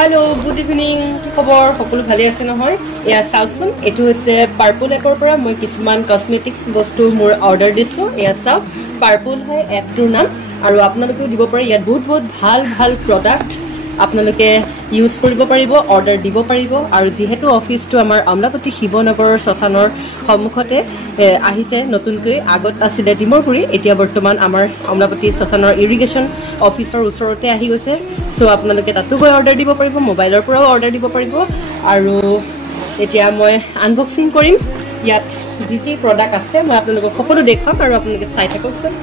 Hello, good evening. খবৰ সকলো ভালে আছে নহয় এয়া চাওকচোন এটো হৈছে পাৰ্পল এপৰ পৰা মই কিছুমান কসমেটিক্স বস্তু মোৰ অৰ্ডাৰ দিছো এয়া চাওক পাৰ্পল হয় এপটোৰ নাম আৰু আপোনালোকে দিব পাৰে ইয়াত বহুত ভাল ভাল প্ৰডাক্ট আপোনালোকে ইউজ কৰিব পাৰিব অৰ্ডাৰ দিব পাৰিব আৰু যেহেতু অফিসটো আমাৰ আমলাপতি শিৱনগৰৰ শশানৰ সন্মুখতে আহিছে নতুনকৈ আগত আছিল ডিমৰপুৰী এতিয়া বৰ্তমান আমাৰ আমলাপতি শশানৰ ইৰিগেশ্যন অফিচৰ ওচৰতে আহি গৈছে সো আপোনালোকে তাতো গৈ অৰ্ডাৰ দিব পাৰিব মোবাইলৰ পৰাও অৰ্ডাৰ দিব পাৰিব আৰু এতিয়া মই আনবক্সিং কৰিম ইয়াত যি প্ৰডাক্ট আছে মই আপোনালোকক সকলো দেখাম আৰু আপোনালোকে চাই থাককচোন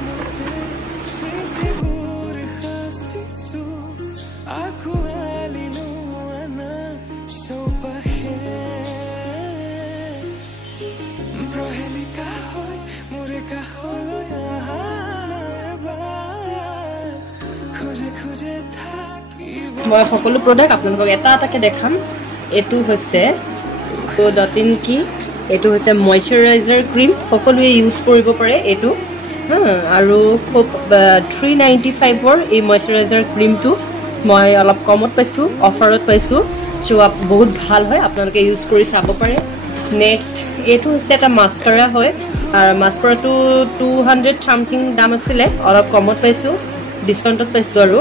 মই সকলো প্ৰডাক্ট আপোনালোকক এটা এটাকে দেখাম এটো হৈছে কোডটিন কি এটো হৈছে ময়শ্চাৰাইজাৰ ক্ৰীম সকলোৱে ইউজ কৰিব পাৰে এটো আৰু খুব 395 ৰ এই ময়শ্চাৰাইজাৰ ক্ৰীমটো মই অলপ কমত পাইছো অফাৰত পাইছো সো বহুত ভাল হয় আপোনালোকে ইউজ কৰি চাব পাৰে নেক্সট এটো হৈছে এটা মাস্কাৰা হয় আৰু মাস্কাৰাটো 200 সামথিং দাম আছিল অলপ কমত পাইছো ডিসকাউন্টত পাইছো আৰু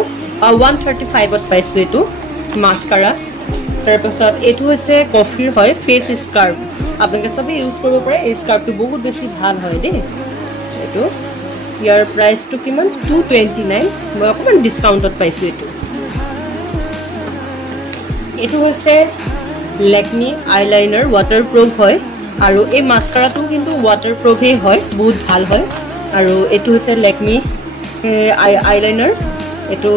135 ত পাইছো এটো মাস্কাৰা তাৰপিছত এটো হৈছে কফিৰ হয় ফেস স্কাৰ্ফ আপোনালোকে সবে ইউজ কৰিব পাৰে এই স্কাৰ্ফটো বহুত বেছি ভাল হয় দে এটো ইয়াৰ প্ৰাইসটো কিমান 229 মই অকমান ডিসকাউন্টত পাইছো এটো হৈছে লেকমি আইলাইনাৰ ওয়াটাৰপ্ৰুফ হয় আৰু এই মাস্কাৰাটো কিন্তু ওয়াটাৰপ্ৰুফে হয় বহুত ভাল হয় আৰু এটো হৈছে লেকমি আইলাইনাৰ এটো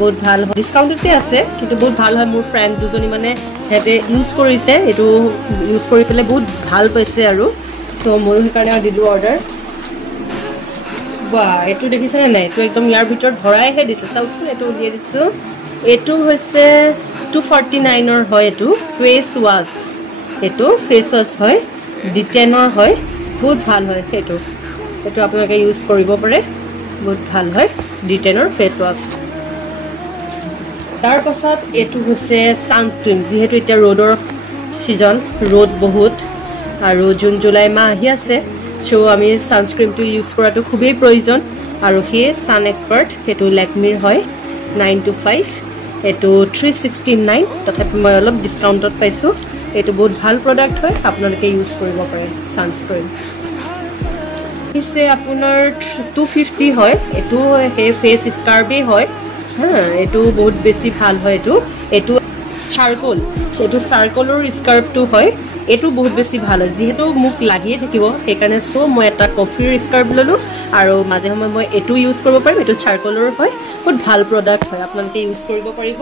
বহুত ভাল হয় ডিসকাউন্টতে আছে কিন্তু বহুত ভাল হয় মোৰ ফ্ৰেন্ড দুজনী মানে হেতে ইউজ কৰিছে এটো ইউজ কৰি পেলে বহুত ভাল পাইছে আৰু সো মই সেইকাৰণে দিলো অৰ্ডাৰ বা এটো দেখিছে নাই এটো একদম ইয়াৰ ভিতৰত ভৰাইহে দিছে চাওকচোন এটো দিয়ে দিছো এটো হৈছে 249 ৰ হয় এটো ফেস ওয়াশ এটো ফেস ওয়াশ হয় ডিটেনৰ হয় বহুত ভাল হয় এটো আপোনালোকে ইউজ কৰিব পাৰে বহুত ভাল হয় ডিটেনৰ ফেস ওয়াশ তাৰ পাছত এটো হৈছে সানস্ক্ৰীন যেহেতু এতিয়া ৰ'দৰ সিজন ৰ'দ বহুত আৰু জুন জুলাই মাহ আহি আছে সো আমি সানস্ক্ৰীনটো ইউজ কৰাটো খুবেই প্ৰয়োজন আৰু হে সান এক্সপাৰ্ট হেতু লেকমিৰ হয় 925 এটো 369 তথাপি মই অলপ ডিসকাউন্টত পাইছো এটো বহুত ভাল প্ৰডাক্ট হয় আপোনালোকে ইউজ কৰিব পাৰে সানস্ক্ৰীন ইছে আপোনাৰ 250 হয় এটো হে ফেস স্কাৰ্ফে হয় এটো বহুত বেছি ভাল হয় এটো চাৰকোল এটো চাৰকোলৰ স্কার্ফটো হয় এটো বহুত বেছি ভাল হয় যেহেতু মুখ লাগিয়ে থাকিব সেইকাৰণে সো মই এটা কফিৰ স্কাৰ্ফ ললো আৰু মাজে সময় মই এটো ইউজ কৰিব পাৰিম এটো চাৰকোলৰ হয় বহুত ভাল প্ৰডাক্ট হয় আপোনালোকে ইউজ কৰিব পাৰিব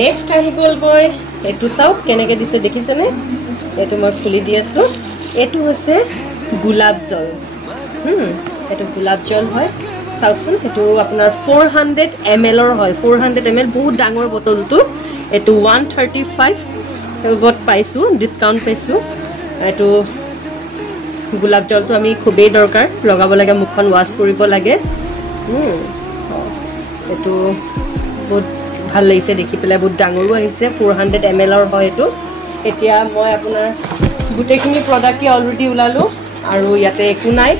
নেক্সট আহি গল গৈ এটো চাওক কেনেকৈ দিছে দেখিছেনে এটো মই খুলি দি আছো এটো হৈছে গোলাপ জল এটো গোলাপ জল হয় চাওকচোন এটো আপোনাৰ 400 ml ৰ হয় 400 ml বহুত ডাঙৰ বটলটো এটো 135 গট পাইছো ডিসকাউন্ট পাইছো এটো গোলাপ জলটো আমি খুবেই দৰকাৰ লগাব লাগে মুখখন ওয়াশ কৰিব লাগে এটো বহুত ভাল লাগিছে দেখি পেলাই বহুত ডাঙৰো আহিছে 400 ml ৰ হয় এটো এতিয়া মই আপোনাৰ গুটেখিনি প্ৰডাক্টই অলৰেডি উলালো আৰু ইয়াতে একো নাই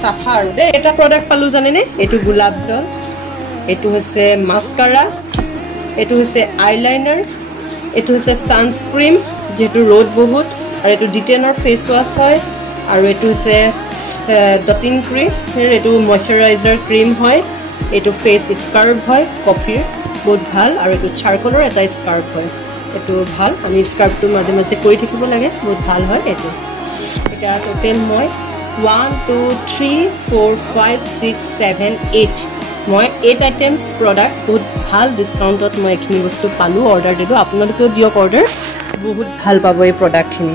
সাফা আৰু দে এটা প্ৰডাক্ট পালো জানেনে এটো গোলাপ জল এটো হৈছে মাস্কাৰা এটো হৈছে আইলাইনাৰ এটো হৈছে সানস্ক্ৰীন যেটো ৰ'দ বহুত আৰু এটো ডিটেনৰ ফেস ওয়াশ হয় আৰু এটো হৈছে ডটিন ক্ৰীম এটো ময়শ্চাৰাইজাৰ ক্ৰীম হয় এটো ফেস স্কাৰ্ফ হয় কফিৰ বহুত ভাল আৰু এটো চাৰকোলৰ এটা স্কাৰ্ফ হয় এটো ভাল আমি স্কাৰ্ফটো মাজে মাজে কৰি থাকিব লাগে বহুত ভাল হয় এটো এটা টোটাল মই 1 2 3 4 5 6 7 8 মই 8 আইটেমস প্ৰডাক্ট বহুত ভাল ডিসকাউন্টত মই এখিনি বস্তু পালো অৰ্ডাৰ দিলো আপোনালোকেও দিয়ক অৰ্ডাৰ বহুত ভাল পাব এই প্ৰডাক্টখিনি